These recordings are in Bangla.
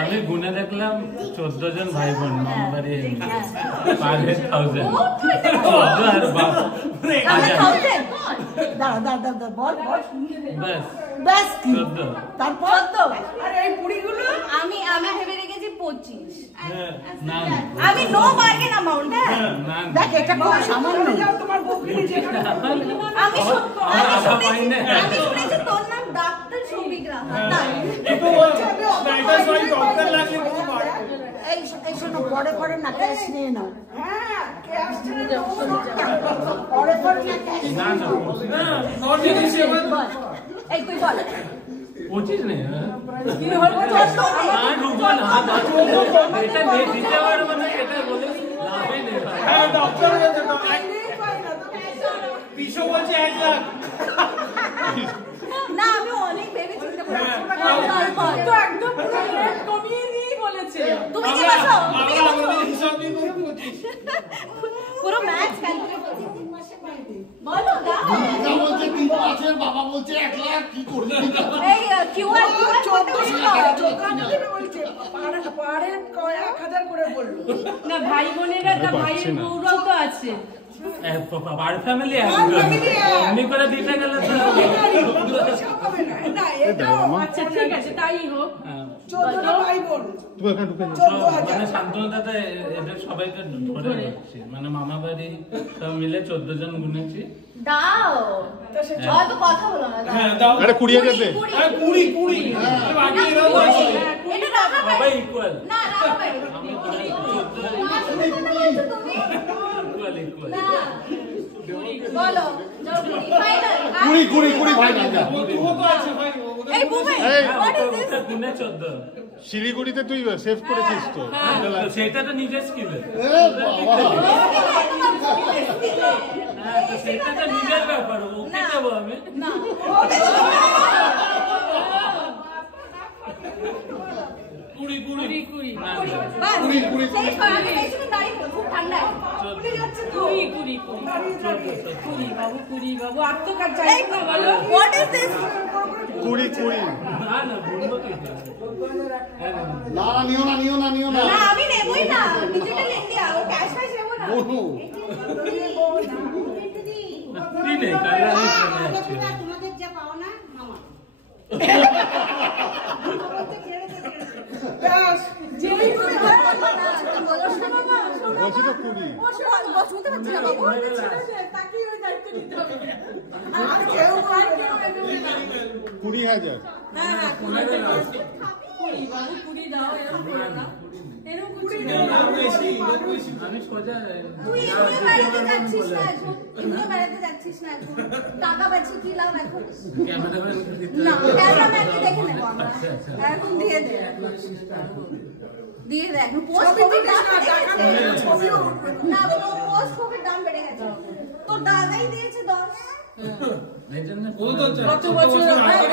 আমি গুনে দেখলাম 14 জন ভাই বোন মামা বাড়ি পার হেড 1000 আমি ভেবে রেখেছি 25 আমি নো মার্কেট অ্যামাউন্ট দেখ এটা খুব সামান্য আমি শুনেছি তোর নাম ডাক্তার শৌভিক রাহা এই শোনো পরে পরে না ক্যাশ নিয়ে নাও পরে পরে না ক্যাশ এই কই বল 25 नहीं है কি হল रुको ना এটা দিতে পারো মানে এটা বলে লাভই নেই হ্যাঁ ডক্টর বলছে তো পিছো বলছে 1 লাখ না আমি অনেক ভেবে চিন্তা করেছি তো একদম রেট কমিয়ে দিয়ে বলেছে তুমি কি বলছো তুমি কি বলছো হিসাব দিয়ে 25 পুরো ম্যাচ ক্যালকুলেট করছি 3 মাসে পাইবে বলো দাও এটা বলছে 3 মাসের বাবা বলছে 1 লাখ কি করবে এই কিউআর 14 বলছে পারে 1000 করে বললো না ভাই বোনেরা তা ভাই বউরাও তো আছে আর ফ্যামিলি এমনি করে দিতে গেলে তো না এটা আচ্ছা ঠিক আছে তাই হোক 14 ভাই বোন তুই এখানে ঢুকে মানে শান্তনু দাদা এদের সবাইকে ধরে রাখছি মানে মামা বাড়ি সব মিলে 14 জন গুনেছি দাও তো কথা বলো না হ্যাঁ দাও আরে 20,000 দে 20 বাকি এরা বলছে এটা রাখা সবাই ইকুয়াল না রাখা পাই আমি তুমি ইকুয়াল বলো যাও ফাইনাল 20 ভাই না যা ও তো আছে ভাই এই বুবে হোয়াট ইজ দিস গুনে 14 শিলিগুড়িতে তুই সেভ করেছিস তো সেটা তো নিজের স্কিল এ বাবা তো সেটা তো নিজের ব্যাপার ওকে দেবো আমি না কুড়ি শেষ করে আমি বেশি দাঁড়িয়ে খুব ঠান্ডা উনি যাচ্ছে তো কুড়ি বাবু আত্মকার চাই না বলো হোয়াট ইজ দিস 20 না না বলবো কি না নিও না না আমি নেবই না ডিজিটাল ইন্ডিয়া ও ক্যাশ ফাইস নেব না ওহো ফ্রি নেই কারণ আমি চলে যাচ্ছি তোমাদের যা পাও না মামা যেই তুমি বলো শোনো না বলছি তো 20 শুনতে পাচ্ছি না বাবু তাকে ওই দায়িত্ব নিতে হবে 20,000 হ্যাঁ আমি সোজা তুই এমনি বেড়াতে যাচ্ছিস না এখন, এমনি বেড়াতে যাচ্ছিস না এখন, টাকা পাচ্ছি কি লাভ এখন? ক্যামেরাম্যান না, ক্যামেরাম্যানকে দেখে নেবো আমরা। এখন দিয়ে দে, দিয়ে দে। এখন পোস্ট কপির দাম বেড়ে গেছে। না, পোস্ট কপির দাম বেড়ে গেছে। তোর দাদাই দিয়েছে 10। এই জন্য কত বছর আগে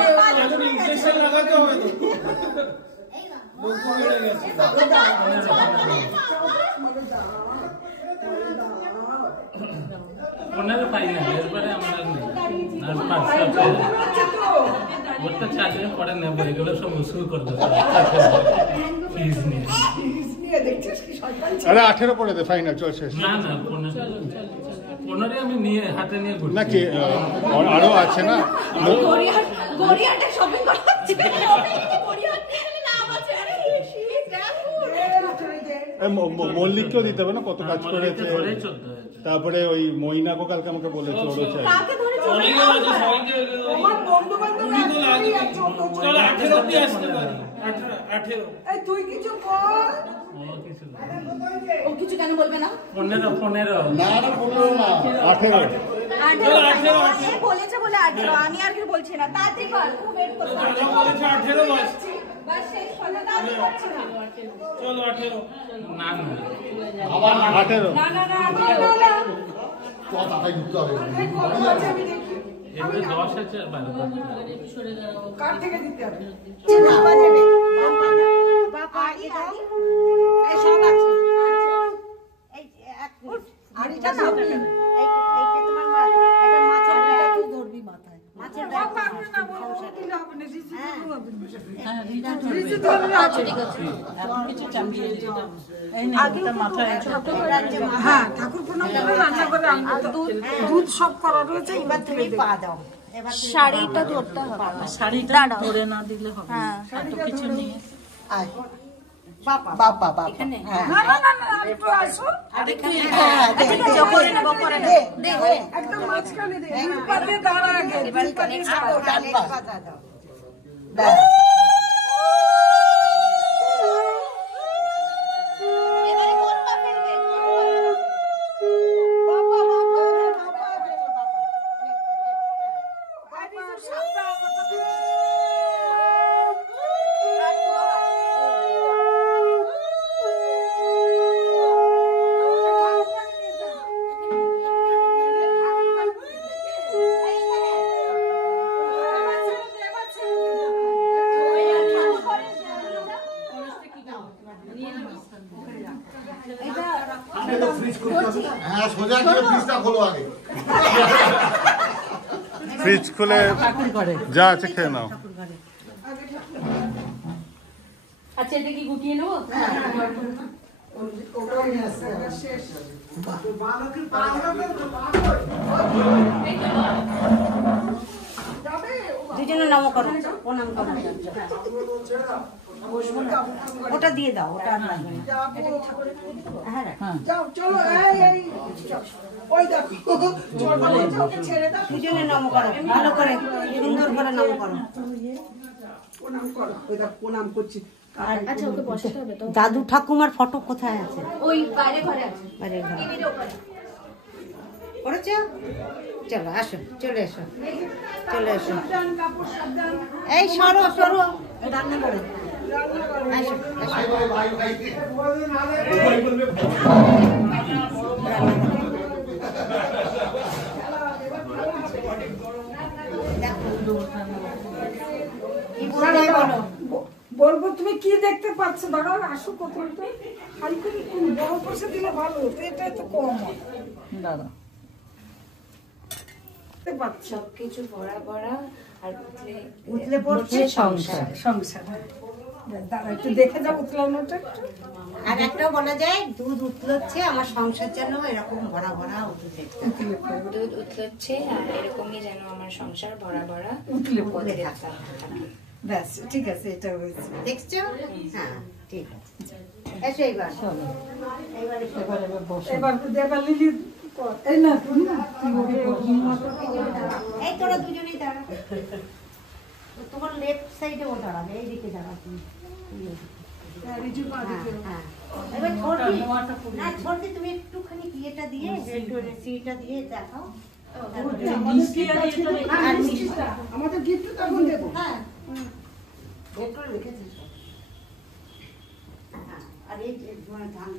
এখন ইনজেকশন লাগাতে হবে তো লোক বেড়ে গেছে ওনার ফাইনাল এরপরে আমার আর নেই আর পাঁচটা ওটা চাকরি পরে নেবো এগুলো সব উসুল করে দেবো ফিজ নিয়ে আরে 18 পরে দে ফাইনাল চল শেষ না না 15 আমি নিয়ে হাতে নিয়ে ঘুরছি না কি আরো আছে না গড়িয়াহাটে শপিং করাচ্ছি। গড়িয়াহাট নিয়ে গেলে নাম আছে। আরে শীত দেখো। মল্লিককেও দিতে হবে না কত কাজ করেছে ধরেই চলতে হয়েছে তারপরে ওই মইনাকো কালকে আমাকে বলেছে ওরও চাই কাকে ধরেছো? অনেকে আছে সবাইকে আমার বন্ধু বান্ধব কুড়ি তো লাগে চল 18 অবধি আসতে পারি 18 এই তুই কিছু বল। ও কিছু কেন বলবে না? 15 না না 15 না 18 18 বলেছে বলে 18। আমি আর কিছু বলছি না। তাড়াতাড়ি কর, খুব ওয়েট করতে হবে। দাদা বলেছে 18 বাস বাস শেষ কথা তো আমি করছি না। চলো 18 না না আবার 18 না না না না কথাটাই ঢুকতে হবে এগুলো 10 আছে আর 12 কার থেকে দিতে হবে? বাবা দেবে। বাবা দাও। এই সব আছে। এই এক ফুট। আর এটা না। এইটা তোমার মা এটা মাছের ব্যাগ তুই ধরবি মাথায়। মাছের ব্যাগ পারবে না বলো দিলে হবে না রিসিভ হবে না। হ্যাঁ রিডা ধরবে। রিসিভ হবে না। আচ্ছা ঠিক আছে। কিছু চাপিয়ে দিটা এই না এটা মাথায় হ্যাঁ ঠাকুর প্রণাম করে রান্না করে আনবো তো। দুধ সব করা রয়েছে এবার তুমি পা দাও। এবার শাড়িটা ধরতে হবে। শাড়িটা ধরে না দিলে হবে না এত কিছু নিয়ে বাবা বাবা এখানে হ্যাঁ না না না না একটু আসো ঠিক আছে করে নেব করে নেব দে একদম মাঝখানে দে পাতে দাঁড়া আগে এবার পাতে দাও এবারে কোন পা ফেলবে বাবা হ্যাঁ সোজা গিয়ে ফ্রিজটা খোলো আগে ফ্রিজ খুলে যা আছে খেয়ে নাও আচ্ছা এটা কি গুটিয়ে নেবো দুজনে নাম করো প্রণাম করো ওটা দিয়ে দাও ওটা আর লাগবে না হ্যাঁ যাও চলো এই ওই দেখো ছোটটা বলছে ওকে ছেড়ে দাও দুজনে নাম করো ভালো করে সুন্দর করে নাম করো প্রণাম করো ওই দেখো প্রণাম করছি আচ্ছা ওকে বসতে হবে তো দাদু ঠাকুমার ফটো কোথায় আছে ওই বাইরে ঘরে আছে বাইরে ঘরে টিভির উপরে করেছো চলো আসো চলে এসো চলে এসো এই সরো সরো রান্না করে আসো বলবো তুমি কি দেখতে পাচ্ছ দাঁড়াও আসো কোথাও তো খালি করে বড় পয়সা দিলে ভালো হতো এটা তো কম দাদা দেখতে পাচ্ছ কিছু ভরা ভরা আর উতলে পড়ছে সংসার সংসার দাঁড়া একটু দেখে যাও উতলানোটা একটু আর একটাও বলা যায় দুধ উতলোচ্ছে আমার সংসার যেন এরকম ভরা ভরা উঠছে দুধ উতলোচ্ছে আর এরকমই যেন আমার সংসার ভরা ভরা উতলে উতলে পড়ে থাকে ব্যাস ঠিক আছে এটা হয়েছে দেখছো হ্যাঁ ঠিক আছে এসো এইবার এবার দেবার লিলি এই না তুমি না এই তোরা দুজনেই দাঁড়া তোমার লেফট সাইডে ও দাঁড়াবে এইদিকে দাঁড়া তুমি এবার ছোটকে তুমি একটুখানি ইয়েটা দিয়ে একটু সিটা দিয়ে দেখাও। আমাদের গিফট তখন দেবো। হ্যাঁ ভেতরে রেখেছিস। আর এই মানে ধান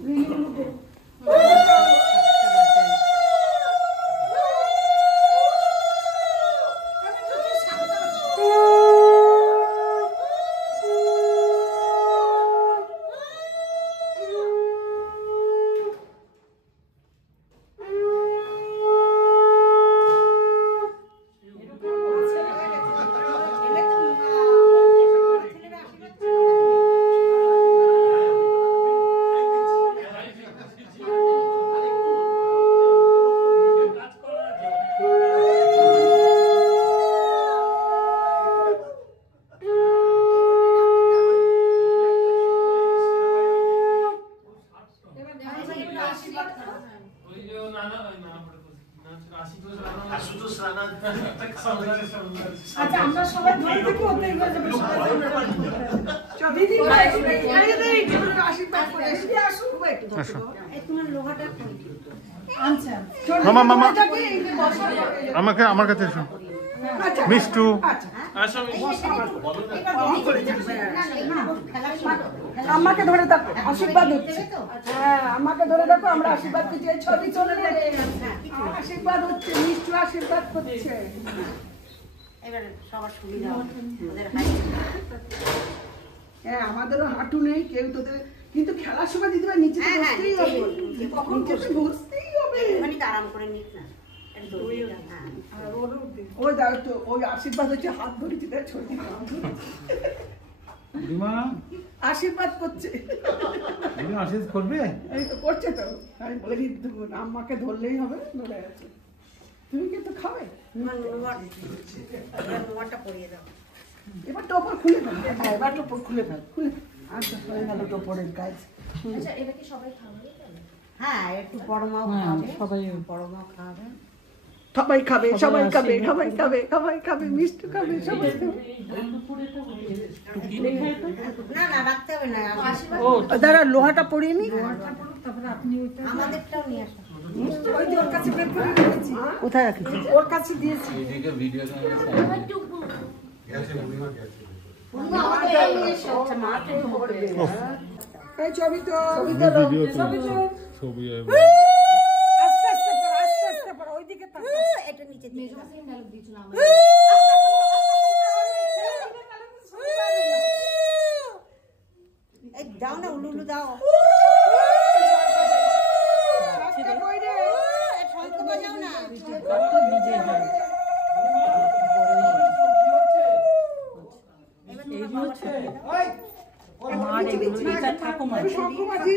আচ্ছা আমরা সবাই ধরে থেকে ওতে হয়ে যাবে সবাই দিদি আশীর্বাদ করে এসে আসুন একটু এই তোমার লোহাটা আচ্ছা মামা মামা আমাকে আমার কাছে এসো মিষ্টু আমাকে ধরে দেখো আশীর্বাদ হচ্ছে হ্যাঁ আমাকে ধরে দেখো আমরা আশীর্বাদ দিচ্ছি ছবি চলে যাবে আশীর্বাদ হচ্ছে মিষ্টু আশীর্বাদ করছে এবার সবার সুবিধা ওদের হ্যাঁ আমাদেরও হাঁটু নেই কেউ তোদের কিন্তু খেলার সময় দিদি ভাই নিচে বসতেই হবে কখন বসতেই হবে মানে আরাম করে নিক না ওই দাও তো ওই আশীর্বাদ হচ্ছে হাত ধরেছি তাই ছবি আশীর্বাদ করছে আশীর্বাদ করবে এই তো করছে তো আমি বলি আম্মাকে ধরলেই হবে ধরে আছে তুমি কিন্তু খাবে নোয়াটা পরিয়ে দাও এবার টোপর খুলে ফেল হ্যাঁ এবার টোপর খুলে ফেল খুলে আচ্ছা হয়ে গেল টোপরের কাজ আচ্ছা এটা কি সবাই খাবে? হ্যাঁ একটু বড় মাও খাবে সবাই বড় মাও খাবে সবাই খাবে সবাই খাবে সবাই খাবে সবাই খাবে মিষ্টি খাবে সবাই খাবে না না রাখতে হবে না দাঁড়া লোহাটা পরিয়ে নি আমাদেরটাও নিয়ে আসো ওই যে ওর কাছে বের করে দিয়েছি কোথায় রাখেছি ওর কাছে দিয়েছি এই ছবি তো ছবি তো ছবি আস্তে আস্তে পড়ো আস্তে আস্তে পড়ো ওইদিকে তাকাও এটা নিচে দিয়ে এই দাও না উলুলু দাও শঙ্খ বাজাও না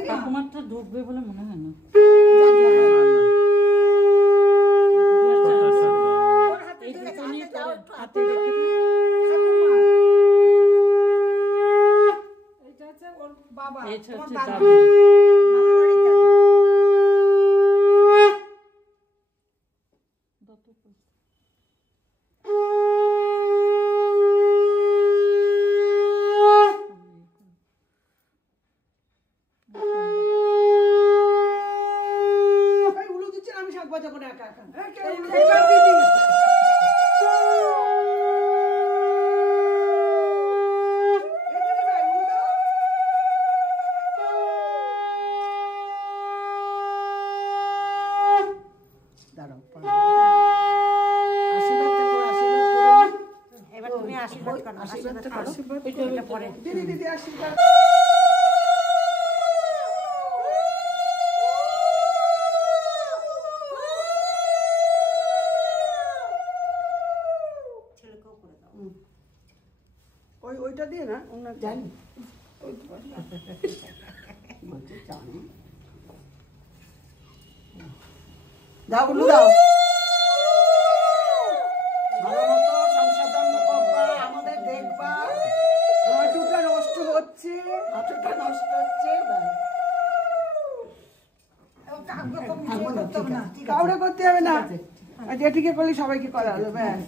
ঠাকুমারটা ঢুকবে বলে মনে হয় না হাতে রেখে এটা হচ্ছে ওর বাবা এটা হচ্ছে দাদু উলু দিচ্ছে আমি শাক বাজাবো না একা একা এবার তুমি আশীর্বাদ করো আশীর্বাদ করো দিদি দিদি আশীর্বাদ ছেলেকেও করে দাও ওইটা দিয়ে না ওনার জানি জানি দাও বলু দাও ভালো মতো সংসার ধর্ম করবা আমাদের দেখবা হাঁটুটা নষ্ট হচ্ছে কাউরে করতে হবে না জেঠিকে করলে সবাইকে করা হলো ব্যাস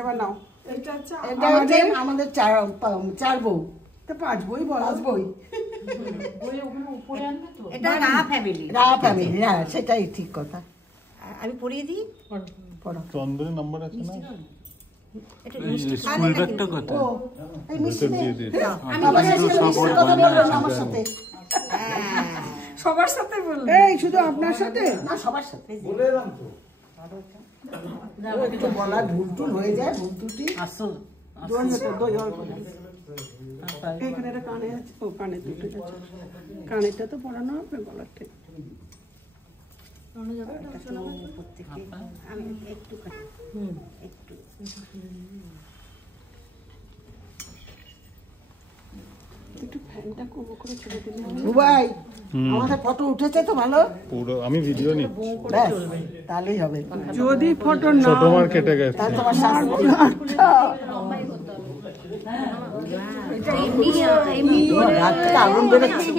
এবার নাও এটা হচ্ছে আমাদের চার বউ তো 5 বই বলাস বই এটা রা ফ্যামিলি। হ্যাঁ সেটাই ঠিক কথা। আমি পড়িয়ে দিই। পড়ো। চন্দ্রের নাম্বার আছে না? এটা মিষ্টি স্কুল ব্যাগটা কত? ও এই মিষ্টি দিয়ে দিই। আমি বাবার সাথে বললাম আমার সাথে। সবার সাথে বলবো। এই শুধু আপনার সাথে না সবার সাথে বলে এলাম তো। একটু বলা ভুল টুল হয়ে যায়, ভুল ত্রুটি আসো দোয়ান তো দই অল্প এখানে একটা কানে আছে, ও কানে দুটো আছে, কানেরটা তো পড়ানো হবে, গলারটা আমি একটু একটু একটু ফ্যানটা কমো করে ছেড়ে দিলে ভাই। আমাদের ফটো উঠেছে তো ভালো, পুরো আমি ভিডিও নি, ব্যাস তাহলেই হবে। যদি ফটো না ছোট মার কেটে গেছে তাহলে তোমার শাস্তি। আগুন বেরোচ্ছে।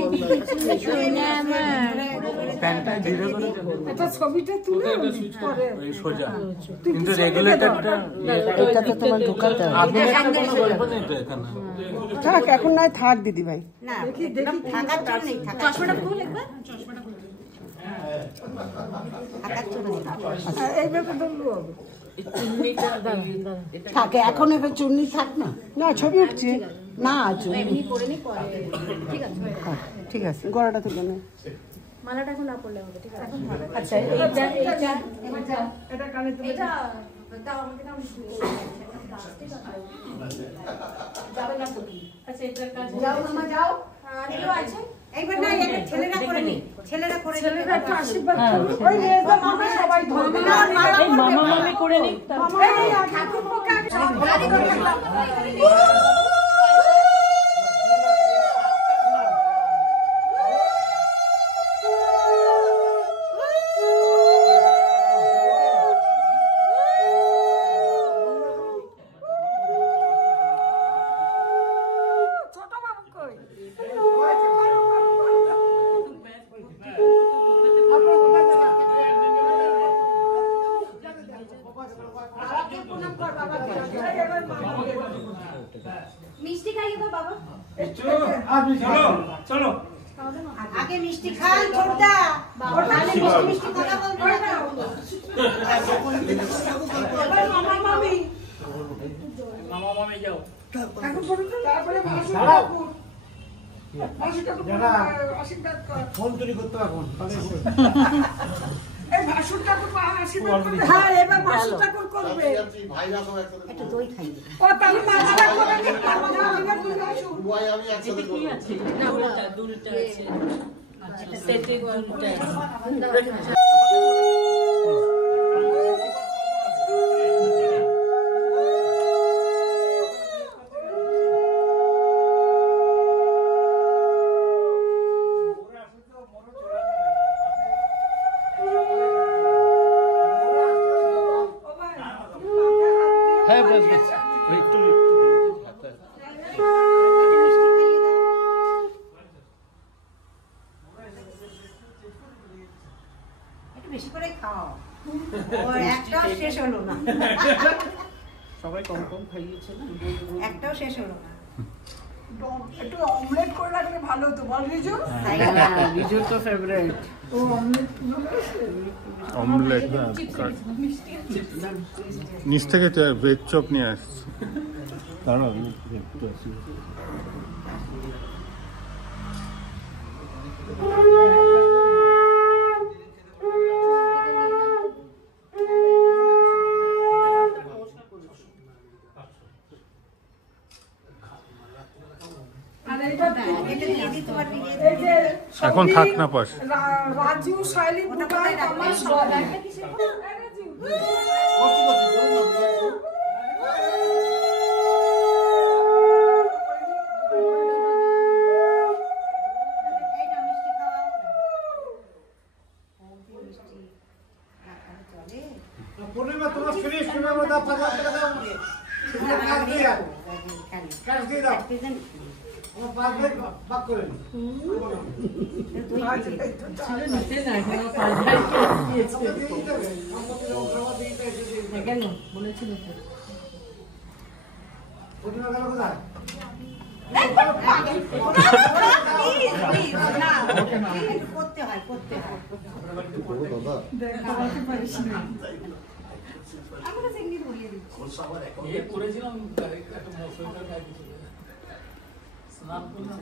এটা ছবিটা তুলে পরে সোজা কিন্তু রেগুলেটরটা এটা তো তোমার ঢোকাতে হবে। থাক এখন নয়, থাক দিদি ভাই। না দেখি থাকার জন্য নেই, চশমাটা খুলে একবার, থাকার জন্য নেই। এইভাবে ধরলো হবে থাকে এখন, এবার চুন্নি থাক না, না ছবি উঠছে না এমনি পরে নি পরে, ঠিক আছে ঠিক আছে। গলাটা তুলে নে। মালাটা এখন না পড়লে হবে, ঠিক আছে। আচ্ছা এটা কানে তুলে এটা দাও আমাকে, দাও যাবে না তুমি। আচ্ছা এটা কাজ যাও মামা যাও। কেউ আছে এইবার? না এটা ছেলেরা করে নি, ছেলেরা করে নি। ছেলেরা একটু আশীর্বাদ করবে। ওই মেয়েটা মামা সবাই ধরবে না, এই মামা মামি করে নি। এই ঠাকুর পোকা গাড়ি করে মিষ্টি খাইয়ে দাও বাবা। চলো আগে মিষ্টি খান ছোটদা, ওর নালে মিষ্টি কথা বলবো না। এবার মামা মামি যাও। ঠাকুর করুন, তারপরে ভাসুর ঠাকুর। ভাসুর ঠাকুর আশীর্বাদ কর। ফোন চুরি করতে পারবো এই ভাসুর ঠাকুর আশীর্বাদ করবে। হ্যাঁ এবার ভাসুর ঠাকুর করবে। ভাইরাসও একসাথে একটু দই খাইয়ে দাও। ও তাহলে মামারা করে নি, মামারা দুই ভাসুর। ভাই আমি একসাথে কি আছে? দুলটা আছে। আচ্ছা সেটে দুলটা আছে। হ্যাঁ বস বস একটু একটু বেশি করে খাও, ওর একটাও শেষ হলো না। সবাই কম কম খাইয়েছে না। একটাও শেষ হলো না। একটু অমলেট করে রাখলে ভালো হতো, বল রিজু? বিজুর তো ফেভারিট। ও অমলেট অমলেট না, নিচ থেকে ভেজ চপ নিয়ে আসছি। দাঁড়াও একটু আসি। এখন থাক না পাশ। রাজু শাইলি দুবাই আমার সবাই পূর্ণিমা তোমার ফিনিশ তুমি আমরা 5,000 টাকা দাও ক্যাশ দিয়ে দাও। আমার 5 ভাই ভাগ করে নি। নিতে না এখন 5 ভাই দিয়েছে। কেন বলেছিল তো? পূর্ণিমা গেল কোথায়? করতে হয় করতে হয়। আমরা সেগুলি বলিয়ে দিচ্ছি। করেছিলাম একটা মশলাটা গায়ে স্নান করলাম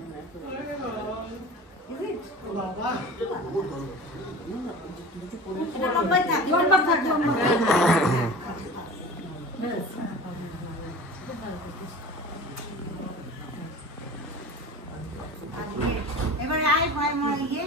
লম্বাই থাক, লম্বা থাক, লম্বা। এবারে আয় ভয় মা ইয়ে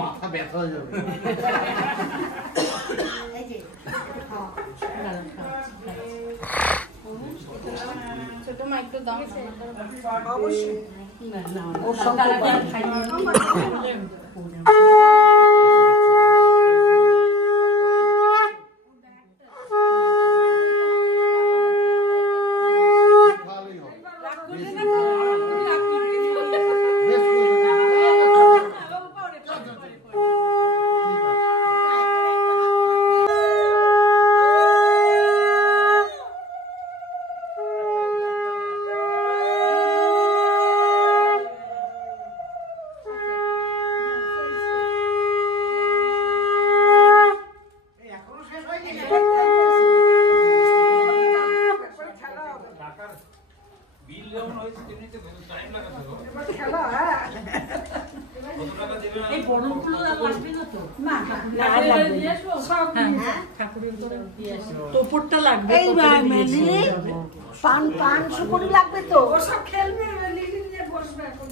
মাথা ব্যথা হয়ে যাবে। ছোট মা একটু দাম তোপরটা লাগবে, পান পান সুপুরি লাগবে তো, ওসব খেলবে লিলি নিয়ে বসবে এখন।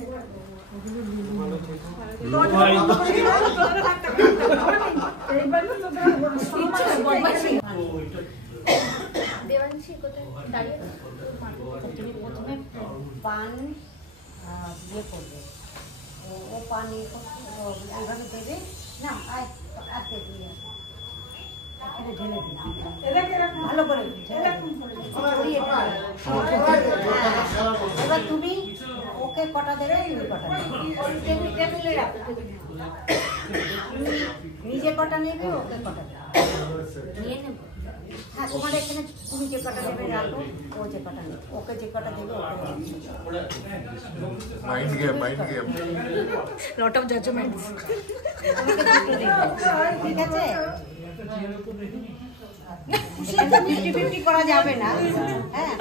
দেবাংশী কোথায় দাঁড়িয়ে? তুমি প্রথমে পান ইয়ে করবে, ও পান এইভাবে দেবে না, আস্তে দিয়ে ঢেলে দিবে ভালো করে এবার তুমি ওকে কটা দেবে, তুমি কটা টেবিলে রাখো, নিজে কটা নেবে, ওকে কটা নিয়ে নেবো। হ্যাঁ, তোমার এখানে তুমি যে কটা দেবে রাখো, ও যে কটা নেবে, ওকে যে কটা দেবে mind game lot of judgements. ঠিক আছে, 50-50 করা যাবে না। হ্যাঁ,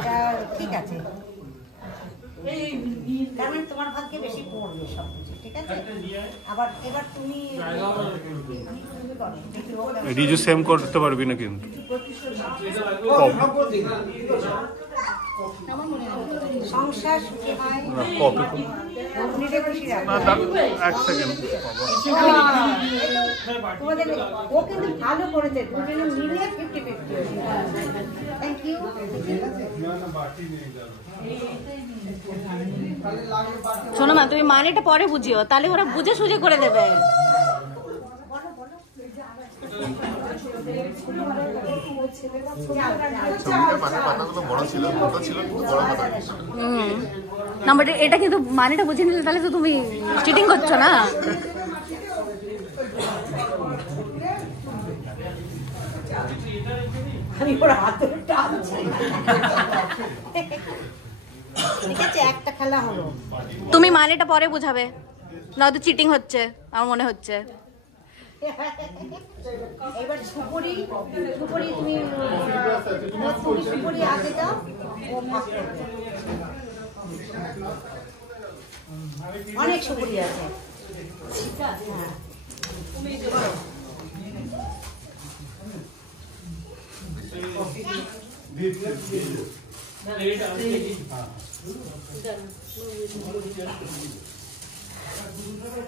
ঠিক আছে, কারণ তোমার ভাগ্যে বেশি পড়বে সব কিছু, ঠিক আছে। আবার এবার তুমি রিজু সেম করতে পারবি না কিন্তু সংসার সুখী হয়, কপি নিজে খুশি রাখবে। এক সেকেন্ড তোমাদের ও কিন্তু ভালো করেছে, দুজনে মিলে 50-50। Thank you. শোনো মা, তুমি মানেটা পরে বুঝিও, তাহলে ওরা বুঝে সুঝে করে দেবে। না বাট এটা কিন্তু মানেটা বুঝে নিলে তাহলে তো তুমি চিটিং করছো না। আমি ওর হাতে টানছি। ঠিক আছে, একটা খেলা হলো। তুমি মানেটা পরে বুঝাবে, নয়তো চিটিং হচ্ছে আমার মনে হচ্ছে। এবার সুপুরি সুপুরি তুমি সুপুরি আগে দাও, ও ভাগ করবে। অনেক সুপুরি আছে।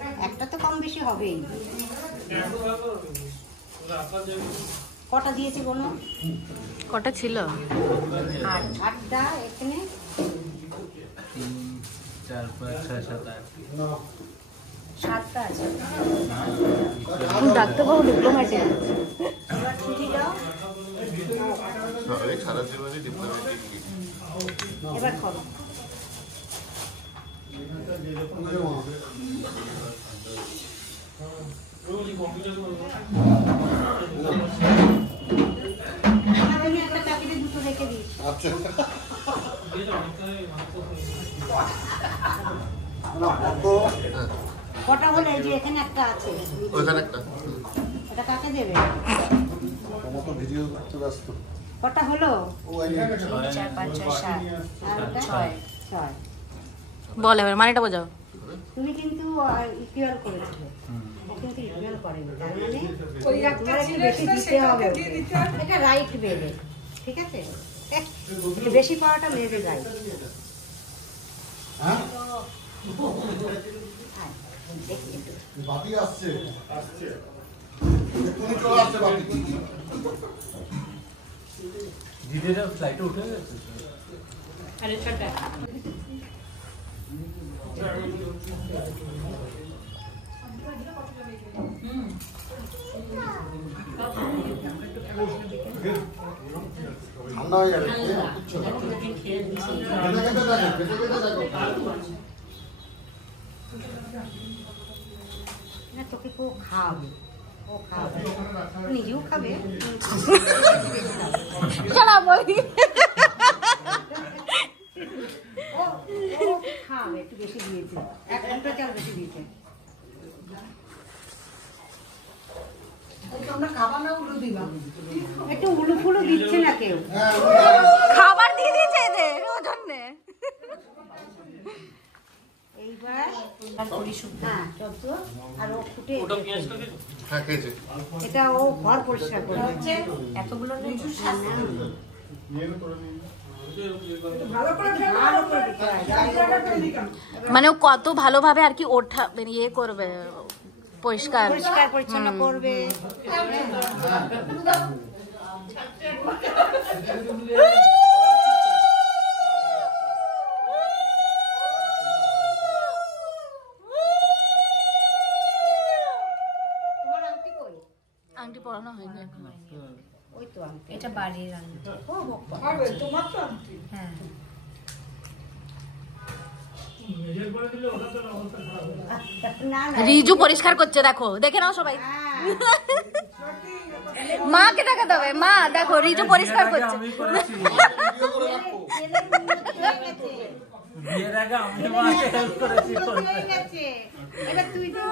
হ্যাঁ, একটা তো কম বেশি হবেই। কটা দিয়েছি বলো? কটা ছিল? 8টা এখানে, 3, 4, 5, 6, 7, 8 7টা আছে। ডাক্তারবাবু ডিপ্লোম্যাটিক। এবার ঠিক সারা জীবনই ডিপ্লোম্যাটিক। এবার করো। একটা চাকরি দুটো রেখে দিস। আচ্ছা কটা হলো? এই যে এখানে একটা আছে, ওইখানে একটা। এটা কাকে দেবে? আমার তো ভিডিও করতে ব্যস্ত। কটা হলো? 4 5 6 7 আর ওটা 6 ছয়। বল এবার মানেটা বোঝাও। তুমি কিন্তু ইকুয়াল করেছিলে, ও কিন্তু ইকুয়াল করেনি। তার মানে ওই একটা তোমার একটু ছিল বেশি না, দিতে সেটা হবে ওকে ওকে। দিয়ে দিতে হবে। এটা রাইট বেড়ে, ঠিক আছে? একটু বেশি পাওয়াটা মেয়েদের রাইট। হ্যাঁ দেখি একটু। বাতি আসছে এক্ষুনি চলে আসছে বাতি। জিডিটা ফ্লাইটে উঠে গেছে। আরে ছটা ঠান্ডা হয়ে যাবে। না তোকে কেউ খাওয়াবে, ও খাওয়াবে, নিজেও খাবে। ও খাওয়াবে, একটু বেশি দিয়েছে, একটা চাল বেশি দিয়েছে। তোমরা খাবার না উল্টো দিবা। একটু উলু ফুলু দিচ্ছে না কেউ। খাবার দিয়ে দিয়েছে এদের ওর জন্যে। এইবার হ্যাঁ চব্দ আর ও ফুটে হ্যাঁ খেয়েছে। এটা ও ঘর পরিষ্কার করবে। এতগুলো নেই, ভালো করে ফেলো, ভালো করে দিতে হয়। জায়গাটা করে দিলাম। মানে ও কত ভালোভাবে আর কি ওঠা মানে ইয়ে করবে, পরিষ্কার পরিষ্কার পরিচ্ছন্ন করবে। তোমার আংটি কই? আংটি পরানো হয়নি এখন। ওই তো আংটি। এটা বাড়ির রান্না। ও বাবা। হবে, তোমার তো আনটি। হ্যাঁ না না রিজু পরিষ্কার করছে, দেখো, দেখে নাও সবাই। মাকে দেখাতে হবে, মা দেখো রিজু পরিষ্কার করছে। আমি করেছি। বিয়ের আগে আমি মাকে হেল্প করেছি। এবার তুই তো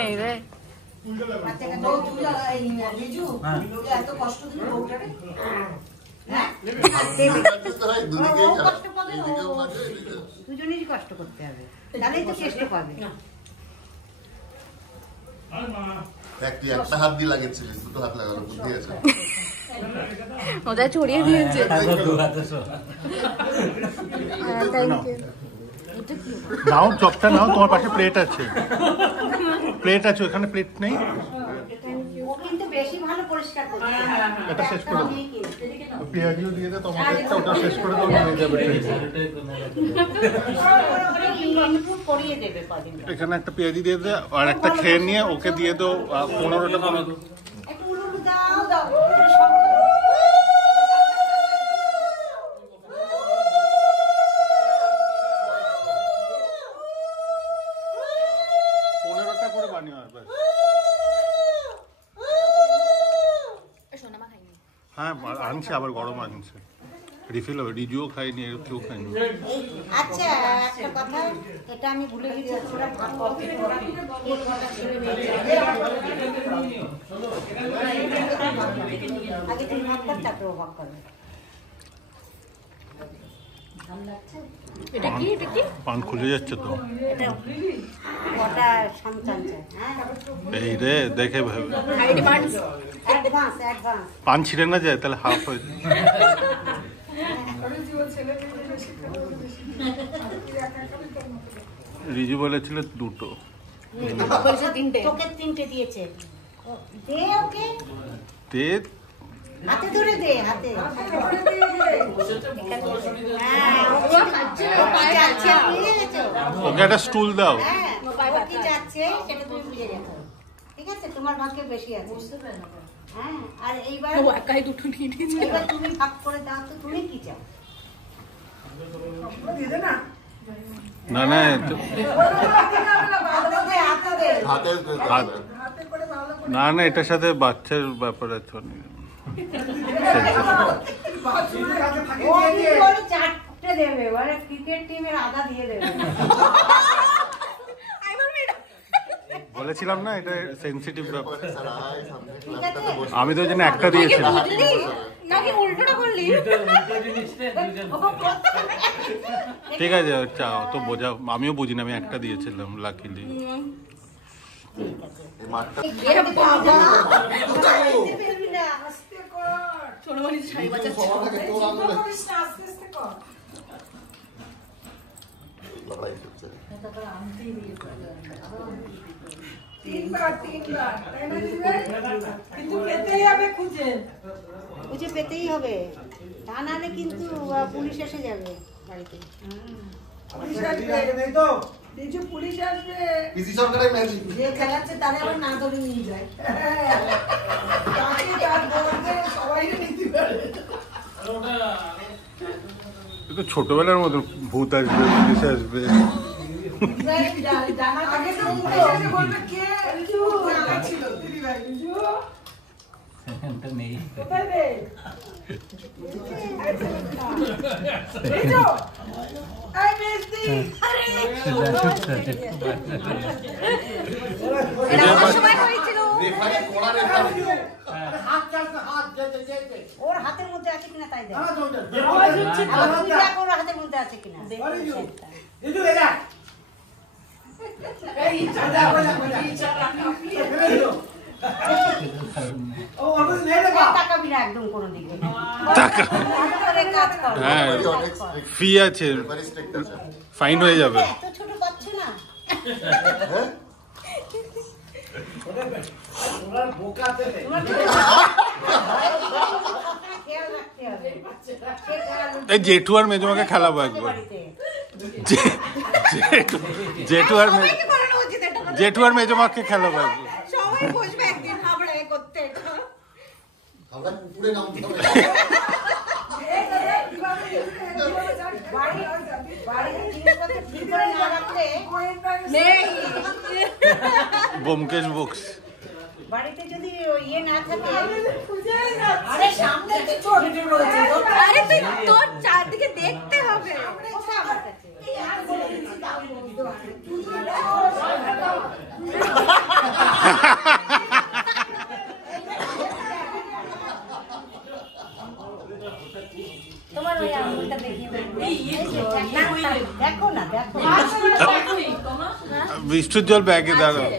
এই রে এত কষ্ট দিলে বউটাকে দুজনেরই কষ্ট করতে হবে, তাহলেই তো চেষ্ট পাবে। একটা হাত দিয়ে লাগিয়েছিলেন, দুটো হাত লাগানো বুদ্ধি আছে। ওটা ছড়িয়ে দিয়েছে। নাও চপটা নাও, তোমার পাশে প্লেট আছে, প্লেট আছে ওখানে, প্লেট নেই? ও কিন্তু বেশি ভালো পরিষ্কার করছে। এটা শেষ করে দাও, পেঁয়াজিও দিয়ে দাও তোমাকে একটা, ওটা শেষ করে দাও, হয়ে যাবে। করিয়ে দেবে কদিন। এখানে একটা পেঁয়াজি দিয়ে দে, আর একটা খেয়ে নিয়ে ওকে দিয়ে দাও 15টা। একটু উলু দাও দাও। 15টা করে বানিয়ে আসবে। হ্যাঁ আনছে, আবার গরম আনছে, রিফিল হবে। রিজুও খাইনি, কেউ খাইনি। আচ্ছা একটা কথা, এটা আমি ভুলে গেছি, ওরা ভাত করতে আগে তুমি ভাত কর, তারপরে ও ভাত করবে। এটা কি, এটা কি? পান খুলে যাচ্ছে তো। এটা কটা সন্তান চাই? হ্যাঁ এই রে দেখে ভাবে অ্যাডভান্স অ্যাডভান্স। পান ছিঁড়ে না যায়, তাহলে হাফ হয়ে যায়। রিজু বলেছিল দুটো, তোকে তিনটে দিয়েছে, দে ওকে, তে হাতে ধরে দে, হাতে। হ্যাঁ ও কি যাচ্ছে বুঝে গেছো? ওকে একটা স্টুল দাও। হ্যাঁ ও কি যাচ্ছে সেটা তুমি বুঝে গেছো, ঠিক ঠিক আছে, তোমার ভাগ্যে বেশি আছে। হ্যাঁ, আর এইবার একাই দুটো নিয়ে নিয়েছে। এবার তুমি ভাগ করে দাও তো, তুমি কি চাও? না না না না, এটার সাথে বাচ্চার ব্যাপার আছে অনেক। চারটে দেবে, মানে ক্রিকেট টিমের আধা দিয়ে দেবে। বলেছিলাম না এটা সেনসিটিভ ব্যাপার। ঠিক আছে, আমি তো জানি একটা দিয়েছিলাম। নাকি উল্টোটা করলি? ঠিক আছে, চাও তো বোঝা, আমিও বুঝি না, আমি একটা দিয়েছিলাম লাকিলি। ছোট মানে শাড়ি বাঁচাচ্ছে। কিন্তু পেতেই হবে খুঁজে। খুঁজে পেতেই হবে, তা নাহলে কিন্তু পুলিশ এসে যাবে বাড়িতে। পুলিশ আসবে, কিছু পুলিশ আসবে। পিসি সরকারের ম্যাজিক। যে খেলাচ্ছে তারে আবার না ধরে নিয়ে যায়। তাকে তার বলবে সবাই নিতে পারে। তো ছোটবেলার মতো ভূত আসবে, পুলিশ আসবে। আগে তো পুলিশ এসে বলবে কে রিজু ছিল দিদি ভাই, রিজু সেখানটা নেই। কোথায় রে রিজু? এই মেসদি, আরে এটা আমার সময় হয়েছিল। রেফারি কোড়া রেফারি। ওর হাতের মধ্যে আছে কিনা তাই দেখ। আওয়াজ হচ্ছে তো। আবার তুই দেখ ওর হাতের মধ্যে আছে কিনা। রিজু এলা এই চাঁদা বলা এই চাঁদা ও আমাদের নেই রে বাবা। তাকাবি না একদম কোনো দিকে। টাকা কাজ কর। হ্যাঁ, ফি আছে, রেফারি স্ট্রিক্ট আছে। ফাইন হয়ে যাবে। এত ছোট বাচ্চা না। ওরা বোকাতে নেই। খেয়াল রাখতে হবে। এই জেঠু আর মেজমাকে খেলাবো একবার। জেঠু আর মেজমাকে খেলাবো একবার। সবাই বসবে একদিন হাবড়ায় করতে এটা। আমরা কুকুরে নামতে হবে। বোমকেশ বুকস। বাড়িতে যদি ইয়ে না থাকে, আরে সামনে তো ছোট রয়েছে। আরে তুই তোর চারদিকে দেখতে হবে। কোথায় আমার কাছে? তোমার ওই আঙুলটা দেখিয়ে দেখো না, দেখো। বৃষ্টির জল ব্যাগে দাঁড়াও।